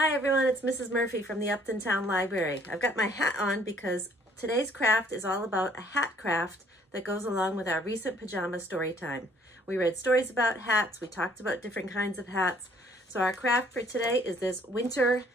Hi everyone, it's Mrs. Murphy from the Upton Town Library. I've got my hat on because today's craft is all about a hat craft that goes along with our recent Pajama Storytime. We read stories about hats, we talked about different kinds of hats. So our craft for today is this winter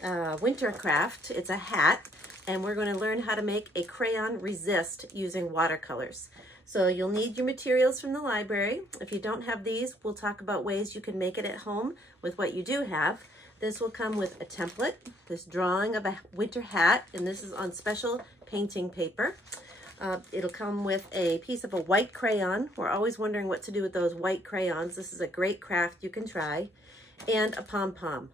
craft. It's a hat, and we're going to learn how to make a crayon resist using watercolors. So you'll need your materials from the library. If you don't have these, we'll talk about ways you can make it at home with what you do have. This will come with a template, this drawing of a winter hat, and this is on special painting paper. It'll come with a piece of a white crayon. We're always wondering what to do with those white crayons. This is a great craft you can try. And a Pom Pom.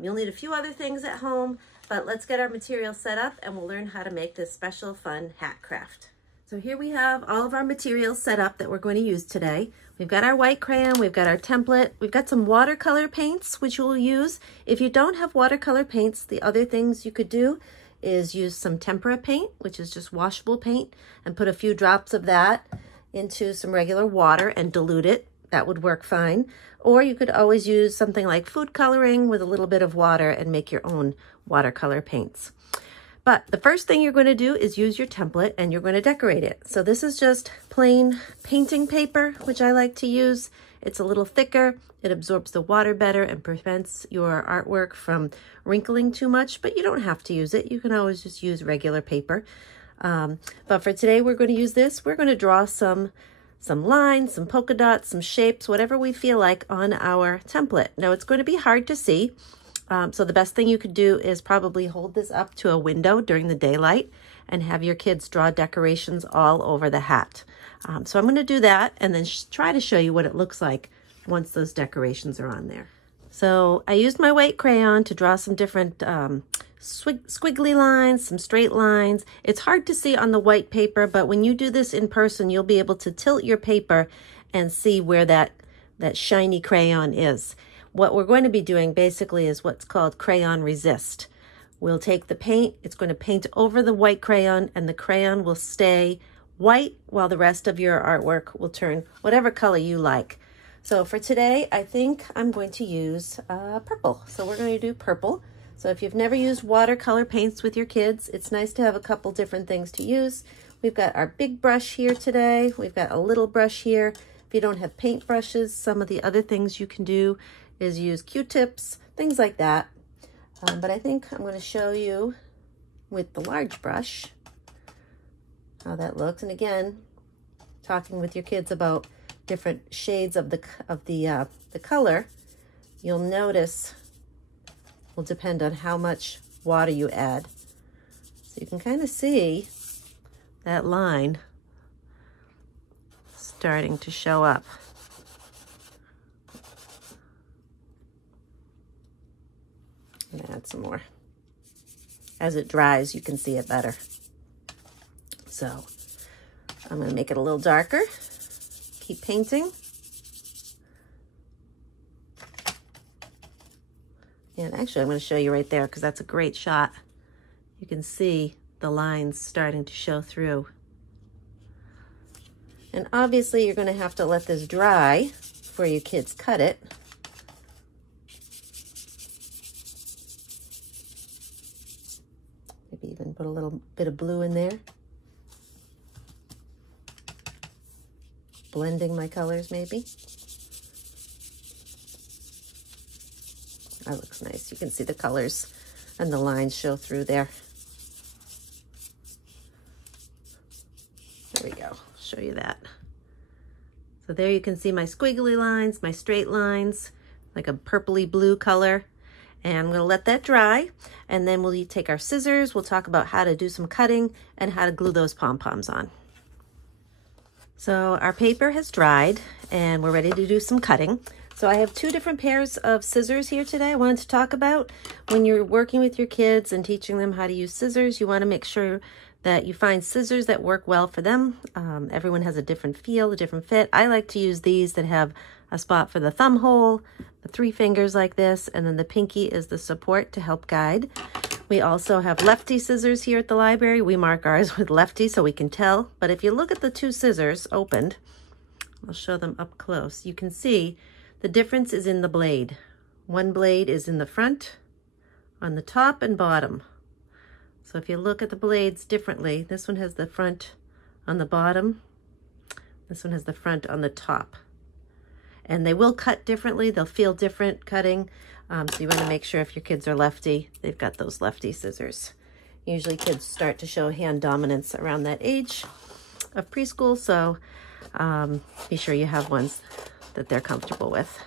You'll need a few other things at home, but let's get our material set up and we'll learn how to make this special fun hat craft. So here we have all of our materials set up that we're going to use today. We've got our white crayon, we've got our template, we've got some watercolor paints, which we'll use. If you don't have watercolor paints, the other things you could do is use some tempera paint, which is just washable paint, and put a few drops of that into some regular water and dilute it. That would work fine. Or you could always use something like food coloring with a little bit of water and make your own watercolor paints. But the first thing you're going to do is use your template and you're going to decorate it. So this is just plain painting paper, which I like to use. It's a little thicker, it absorbs the water better and prevents your artwork from wrinkling too much, but you don't have to use it. You can always just use regular paper. But for today, we're going to use this. We're going to draw some lines, some polka dots, some shapes, whatever we feel like on our template. Now it's going to be hard to see. So the best thing you could do is probably hold this up to a window during the daylight and have your kids draw decorations all over the hat. So I'm going to do that and then try to show you what it looks like once those decorations are on there. So I used my white crayon to draw some different squiggly lines, some straight lines. It's hard to see on the white paper, but when you do this in person, you'll be able to tilt your paper and see where that shiny crayon is. What we're going to be doing basically is what's called crayon resist. We'll take the paint, it's going to paint over the white crayon, and the crayon will stay white while the rest of your artwork will turn whatever color you like. So for today, I think I'm going to use purple. So we're going to do purple. So if you've never used watercolor paints with your kids, it's nice to have a couple different things to use. We've got our big brush here today. We've got a little brush here. If you don't have paint brushes, some of the other things you can do is use Q-tips, things like that. But I think I'm going to show you with the large brush how that looks. And again, talking with your kids about different shades of the color, you'll notice will depend on how much water you add. So you can kind of see that line starting to show up. Add some more. As it dries, you can see it better. So I'm going to make it a little darker. Keep painting. And actually, I'm going to show you right there because that's a great shot. You can see the lines starting to show through. And obviously, you're going to have to let this dry before your kids cut it. Maybe even put a little bit of blue in there. Blending my colors, maybe. That looks nice. You can see the colors and the lines show through there. There we go. I'll show you that. So there you can see my squiggly lines, my straight lines, like a purpley blue color. And I'm going to let that dry, and then we'll take our scissors. We'll talk about how to do some cutting and how to glue those pom-poms on. So our paper has dried, and we're ready to do some cutting. So I have two different pairs of scissors here today I wanted to talk about. When you're working with your kids and teaching them how to use scissors, you want to make sure that you find scissors that work well for them. Everyone has a different feel, a different fit. I like to use these that have a spot for the thumb hole, the 3 fingers like this, and then the pinky is the support to help guide. We also have lefty scissors here at the library. We mark ours with lefty so we can tell. But if you look at the two scissors opened, I'll show them up close. You can see the difference is in the blade. One blade is in the front on the top and bottom. So if you look at the blades differently, this one has the front on the bottom, this one has the front on the top. And they will cut differently, they'll feel different cutting, so you want to make sure if your kids are lefty, they've got those lefty scissors. Usually kids start to show hand dominance around that age of preschool, so be sure you have ones that they're comfortable with.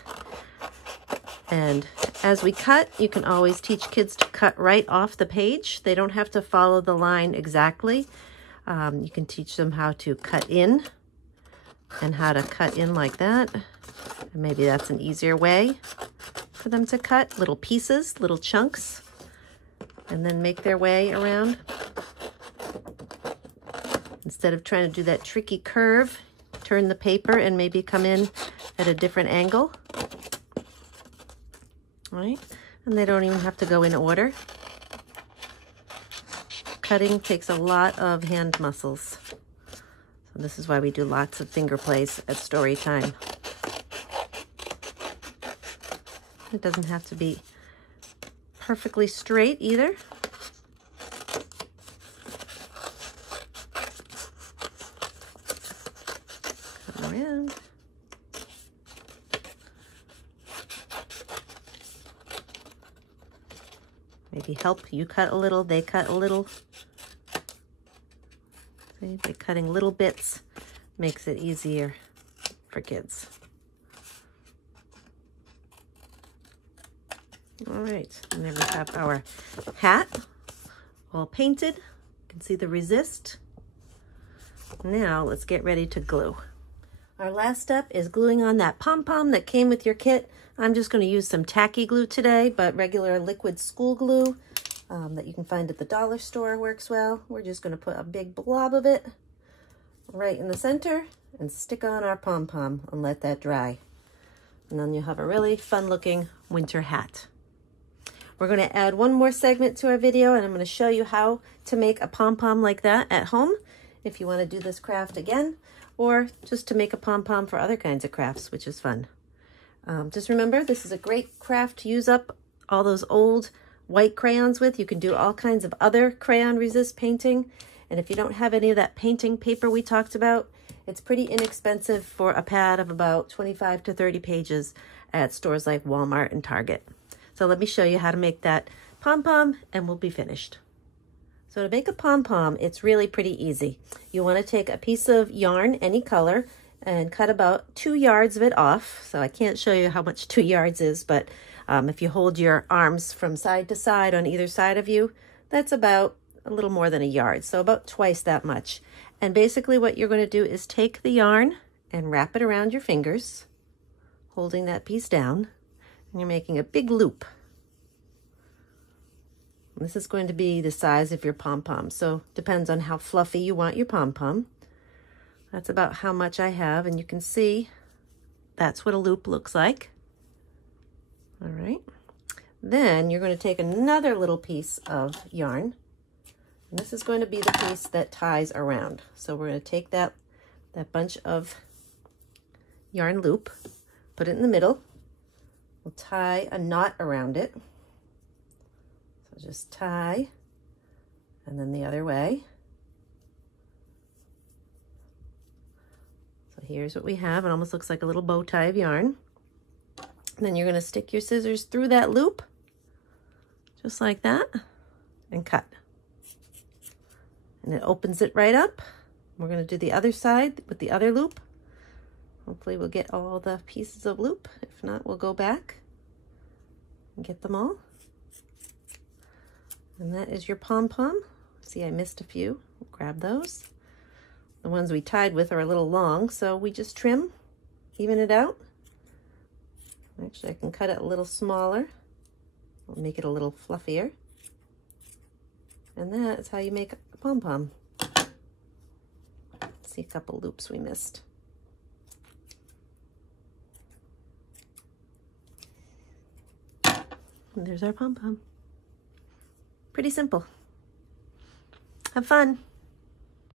And as we cut, you can always teach kids to cut right off the page. They don't have to follow the line exactly. You can teach them how to cut in and how to cut in like that. And maybe that's an easier way for them to cut little pieces, little chunks, and then make their way around. Instead of trying to do that tricky curve, turn the paper and maybe come in at a different angle. All right, and they don't even have to go in order. Cutting takes a lot of hand muscles. So this is why we do lots of finger plays at story time. It doesn't have to be perfectly straight either. Come around. Maybe help you cut a little, they cut a little. See, by cutting little bits makes it easier for kids. All right, and then we have our hat all painted. You can see the resist. Now let's get ready to glue. Our last step is gluing on that pom-pom that came with your kit. I'm just going to use some tacky glue today, but regular liquid school glue that you can find at the dollar store works well. We're just going to put a big blob of it right in the center and stick on our pom-pom and let that dry. And then you'll have a really fun looking winter hat. We're going to add one more segment to our video, and I'm going to show you how to make a pom-pom like that at home if you want to do this craft again, or just to make a pom-pom for other kinds of crafts, which is fun. Just remember, this is a great craft to use up all those old white crayons with. You can do all kinds of other crayon resist painting, and if you don't have any of that painting paper we talked about, it's pretty inexpensive for a pad of about 25 to 30 pages at stores like Walmart and Target. So let me show you how to make that pom-pom and we'll be finished. So to make a pom-pom, it's really pretty easy. You want to take a piece of yarn, any color, and cut about 2 yards of it off. So I can't show you how much 2 yards is, but if you hold your arms from side to side on either side of you, that's about a little more than a yard, so about twice that much. And basically what you're going to do is take the yarn and wrap it around your fingers, holding that piece down. And you're making a big loop. And this is going to be the size of your pom-pom, so depends on how fluffy you want your pom-pom. That's about how much I have, and you can see that's what a loop looks like. All right. Then you're going to take another little piece of yarn, and this is going to be the piece that ties around. So we're going to take that bunch of yarn loop, put it in the middle. We'll tie a knot around it. So just tie, and then the other way. So here's what we have. It almost looks like a little bow tie of yarn. And then you're going to stick your scissors through that loop, just like that, and cut. And it opens it right up. We're going to do the other side with the other loop. Hopefully we'll get all the pieces of loop. If not, we'll go back and get them all. And that is your pom-pom. See, I missed a few. We'll grab those. The ones we tied with are a little long, so we just trim, even it out. Actually, I can cut it a little smaller. We'll make it a little fluffier. And that is how you make a pom-pom. See a couple loops we missed. And there's our pom-pom. Pretty simple. Have fun.